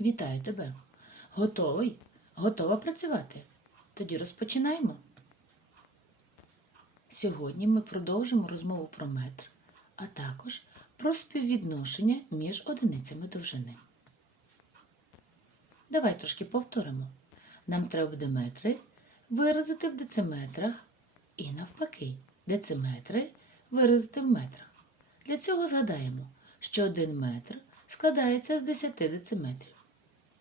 Вітаю тебе. Готовий? Готова працювати? Тоді розпочинаємо. Сьогодні ми продовжимо розмову про метр, а також про співвідношення між одиницями довжини. Давай трошки повторимо. Нам треба буде метри виразити в дециметрах і навпаки, дециметри виразити в метрах. Для цього згадаємо, що 1 метр складається з 10 дециметрів,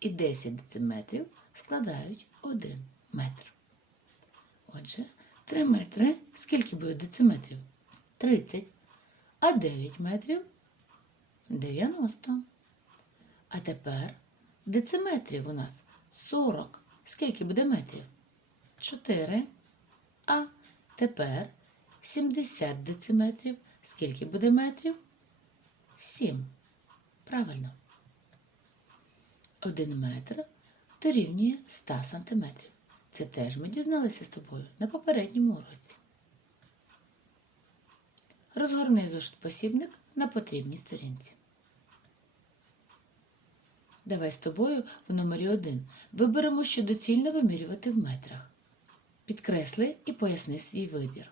і 10 дециметрів складають 1 метр. Отже, 3 метри скільки буде дециметрів? 30. А 9 метрів 90. А тепер дециметрів у нас 40. Скільки буде метрів? 4. А тепер 70 дециметрів. Скільки буде метрів? 7. Правильно. 1 метр дорівнює 100 сантиметрів. Це теж ми дізналися з тобою на попередньому уроці. Розгорни зошит посібник на потрібній сторінці. Давай з тобою в номері 1 виберемо, що доцільно вимірювати в метрах. Підкресли і поясни свій вибір.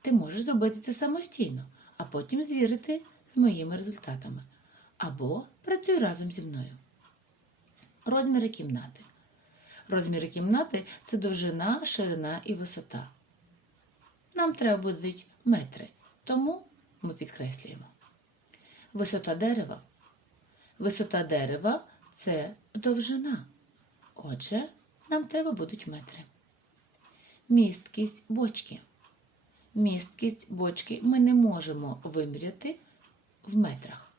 Ти можеш зробити це самостійно, а потім звірити з моїми результатами. Або працюй разом зі мною. Розміри кімнати. Розміри кімнати це довжина, ширина і висота. Нам треба будуть метри, тому ми підкреслюємо. Висота дерева. Висота дерева це довжина. Отже, нам треба будуть метри. Місткість бочки. Місткість бочки ми не можемо виміряти в метрах.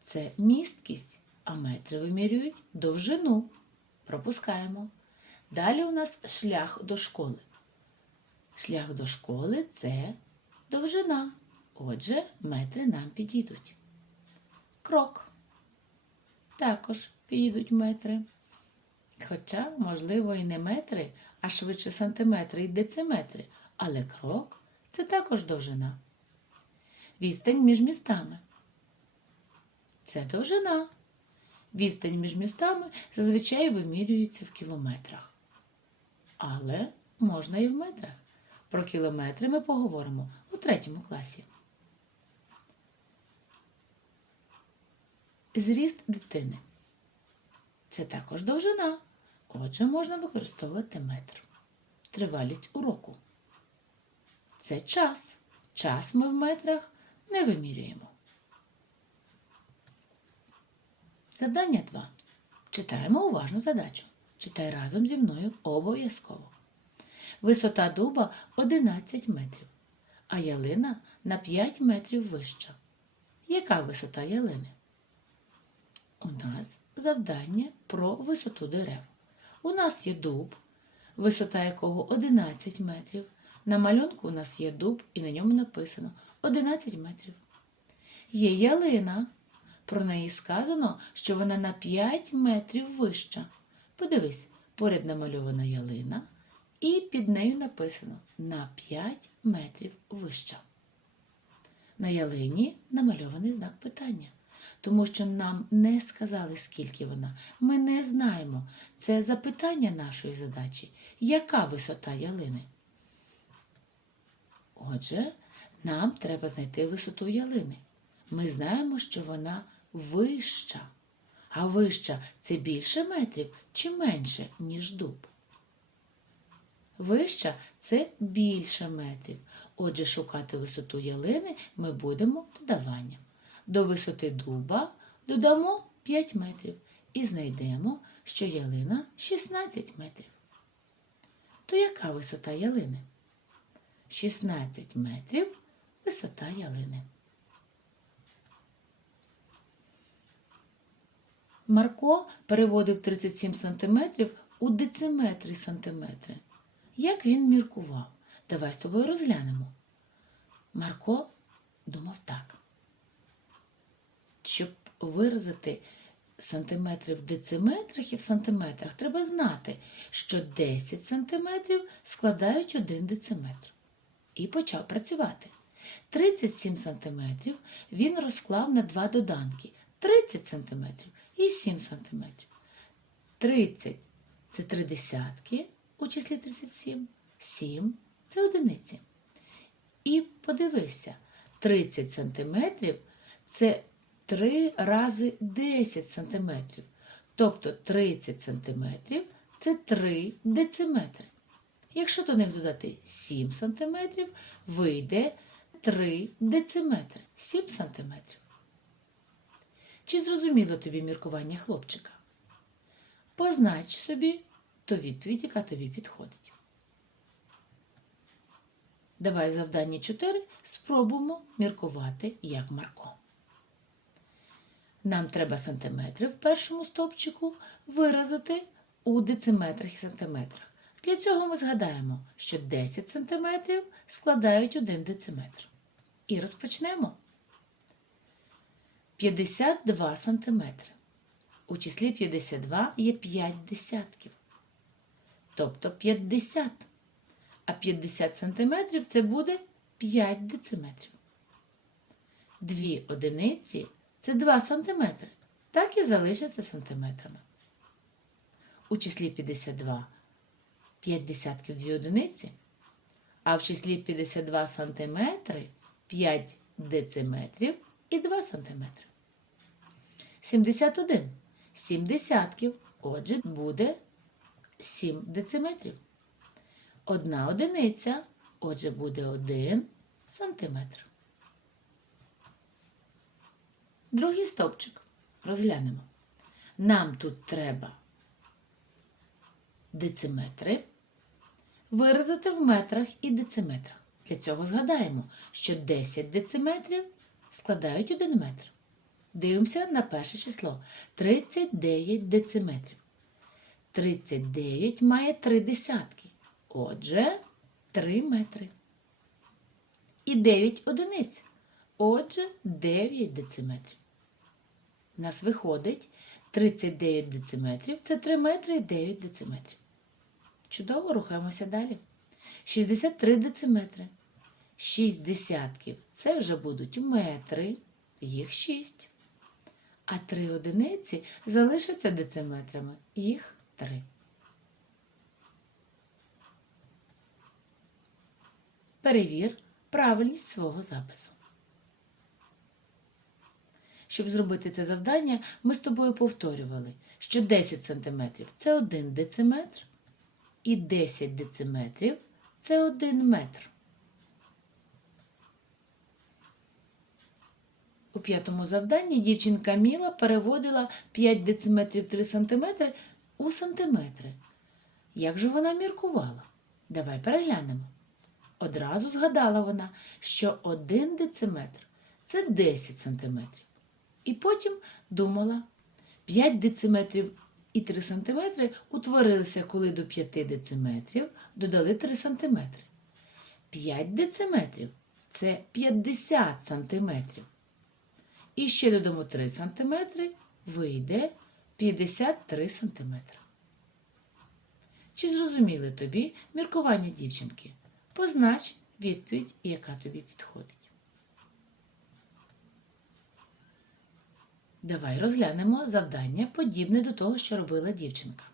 Це місткість, а метри вимірюють довжину. Пропускаємо. Далі у нас шлях до школи. Шлях до школи це довжина. Отже, метри нам підійдуть. Крок. Також підійдуть метри. Хоча, можливо, і не метри, а швидше сантиметри і дециметри. Але крок це також довжина. Відстань між містами. Це довжина. Відстань між містами зазвичай вимірюється в кілометрах. Але можна і в метрах. Про кілометри ми поговоримо у третьому класі. Зріст дитини. Це також довжина. Отже, можна використовувати метр. Тривалість уроку. Це час. Час ми в метрах не вимірюємо. Завдання 2. Читаємо уважну задачу. Читай разом зі мною обов'язково. Висота дуба 11 метрів, а ялина на 5 метрів вища. Яка висота ялини? У нас завдання про висоту дерев. У нас є дуб, висота якого 11 метрів. На малюнку у нас є дуб, і на ньому написано 11 метрів. Є ялина. Про неї сказано, що вона на 5 метрів вища. Подивись, поряд намальована ялина, і під нею написано на 5 метрів вища. На ялині намальований знак питання, тому що нам не сказали, скільки вона. Ми не знаємо. Це запитання нашої задачі. Яка висота ялини? Отже, нам треба знайти висоту ялини. Ми знаємо, що вона вища. А вища це більше метрів чи менше, ніж дуб? Вища це більше метрів. Отже, шукати висоту ялини ми будемо додаванням. До висоти дуба додамо 5 метрів і знайдемо, що ялина 16 метрів. То яка висота ялини? 16 метрів висота ялини. Марко переводив 37 сантиметрів у дециметри сантиметри. Як він міркував? Давай з тобою розглянемо. Марко думав так. Щоб виразити сантиметри в дециметрах і в сантиметрах, треба знати, що 10 сантиметрів складають 1 дециметр. І почав працювати. 37 сантиметрів він розклав на два доданки 30 см і 7 см. 30 це 3 десятки у числі 37, 7 це одиниці. І подивився, 30 см це 3 рази 10 см. Тобто 30 см це 3 дециметри. Якщо до них додати 7 см, вийде 3 дециметри. 7 см. Чи зрозуміло тобі міркування хлопчика? Познач собі ту відповідь, яка тобі підходить. Давай в завданні 4 спробуємо міркувати як Марко. Нам треба сантиметри в першому стовпчику виразити у дециметрах і сантиметрах. Для цього ми згадаємо, що 10 сантиметрів складають 1 дециметр. І розпочнемо. 52 сантиметри. У числі 52 є 5 десятків. Тобто 50. А 50 сантиметрів це буде 5 дециметрів. Дві одиниці це 2 сантиметри. Так і залишаться сантиметрами. У числі 52 5 десятків 2 одиниці, а в числі 52 сантиметри 5 дециметрів і 2 сантиметри. 71. 7 десятків, отже, буде 7 дециметрів. Одна одиниця, отже, буде 1 сантиметр. Другий стовпчик розглянемо. Нам тут треба дециметри виразити в метрах і дециметрах. Для цього згадаємо, що 10 дециметрів складають 1 метр. Дивимося на перше число 39 дециметрів. 39 має 3 десятки. Отже, 3 метри. І 9 одиниць. Отже, 9 дециметрів. Нас виходить 39 дециметрів це 3 метри і 9 дециметрів. Чудово, рухаємося далі. 63 дециметри. 6 десятків це вже будуть метри, їх 6. А 3 одиниці залишаться дециметрами, їх 3. Перевір правильність свого запису. Щоб зробити це завдання, ми з тобою повторювали, що 10 см це 1 дециметр, і 10 дециметрів це 1 метр. У п'ятому завданні дівчинка Міла переводила 5 дециметрів 3 см у сантиметри. Як же вона міркувала? Давай переглянемо. Одразу згадала вона, що 1 дециметр це 10 сантиметрів. І потім думала, 5 дециметрів і 3 сантиметри утворилися, коли до 5 дециметрів додали 3 сантиметри. 5 дециметрів це 50 сантиметрів. І ще додамо 3 сантиметри, вийде 53 сантиметри. Чи зрозуміли тобі міркування дівчинки? Познач відповідь, яка тобі підходить. Давай розглянемо завдання, подібне до того, що робила дівчинка.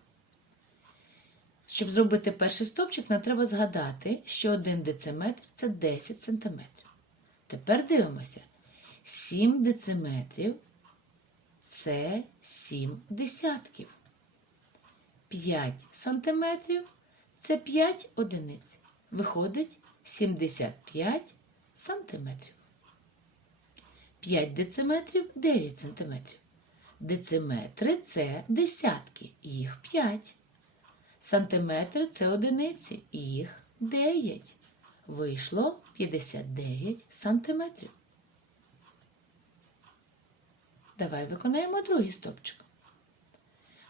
Щоб зробити перший стовпчик, нам треба згадати, що 1 дециметр це 10 сантиметрів. Тепер дивимося. 7 дециметрів це 7 десятків. 5 сантиметрів це 5 одиниць. Виходить 75 сантиметрів. 5 дециметрів 9 сантиметрів. Дециметри це десятки, їх 5. Сантиметри це одиниці, їх 9. Вийшло 59 сантиметрів. Давай виконаємо другий стопчик.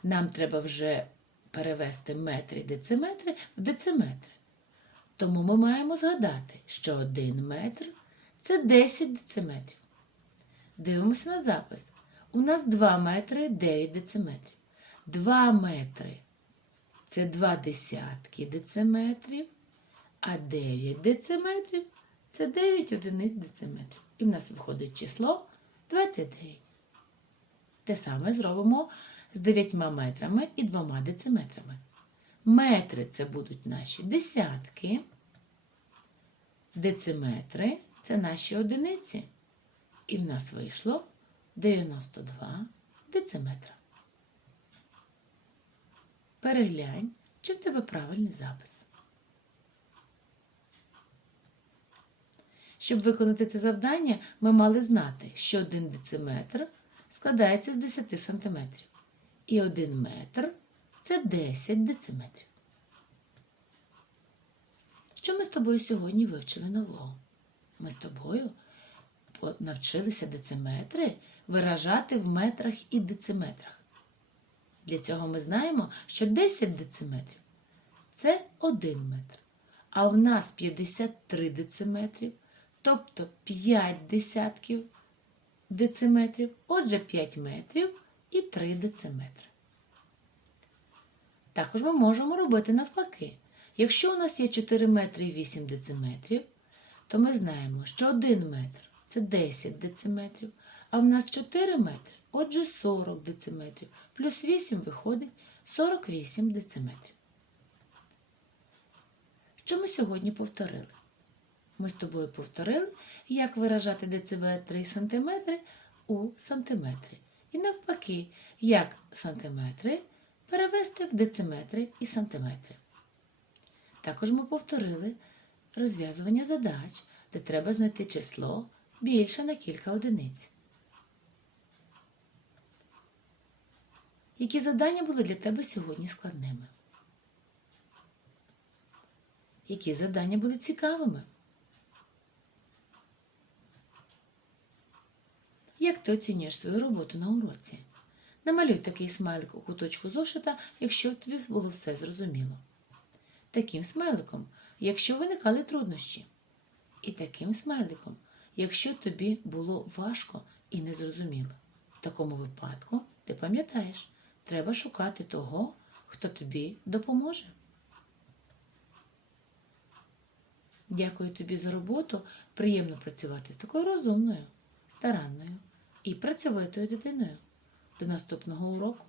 Нам треба вже перевести метри дециметри в дециметри. Тому ми маємо згадати, що 1 метр це 10 дециметрів. Дивимося на запис. У нас 2 метри 9 дециметрів. 2 метри це 2 десятки дециметрів, а 9 дециметрів це 9 одиниць дециметрів. І в нас виходить число 29. Те саме зробимо з 9 метрами і 2 дециметрами. Метри це будуть наші десятки. Дециметри це наші одиниці. І в нас вийшло 92 дециметра. Переглянь, чи в тебе правильний запис. Щоб виконати це завдання, ми мали знати, що 1 дециметр складається з 10 сантиметрів. І 1 метр це 10 дециметрів. Що ми з тобою сьогодні вивчили нового? Ми з тобою навчилися дециметри виражати в метрах і дециметрах. Для цього ми знаємо, що 10 дециметрів це 1 метр. А в нас 53 дециметрів, тобто 5 десятків дециметрів, отже 5 метрів і 3 дециметри. Також ми можемо робити навпаки. Якщо у нас є 4 метри і 8 дециметрів, то ми знаємо, що 1 метр це 10 дециметрів, а в нас 4 метри, отже 40 дециметрів, плюс 8 виходить 48 дециметрів. Що ми сьогодні повторили? Ми з тобою повторили, як виражати дециметри і сантиметри у сантиметри. І навпаки, як сантиметри перевести в дециметри і сантиметри. Також ми повторили розв'язування задач, де треба знайти число більше на кілька одиниць. Які завдання були для тебе сьогодні складними? Які завдання були цікавими? Як ти оцінюєш свою роботу на уроці? Намалюй такий смайлик у куточку зошита, якщо тобі було все зрозуміло. Таким смайликом, якщо виникали труднощі. І таким смайликом, якщо тобі було важко і незрозуміло. В такому випадку ти пам'ятаєш, треба шукати того, хто тобі допоможе. Дякую тобі за роботу. Приємно працювати з такою розумною, старанною і працьовитою дитиною. До наступного уроку.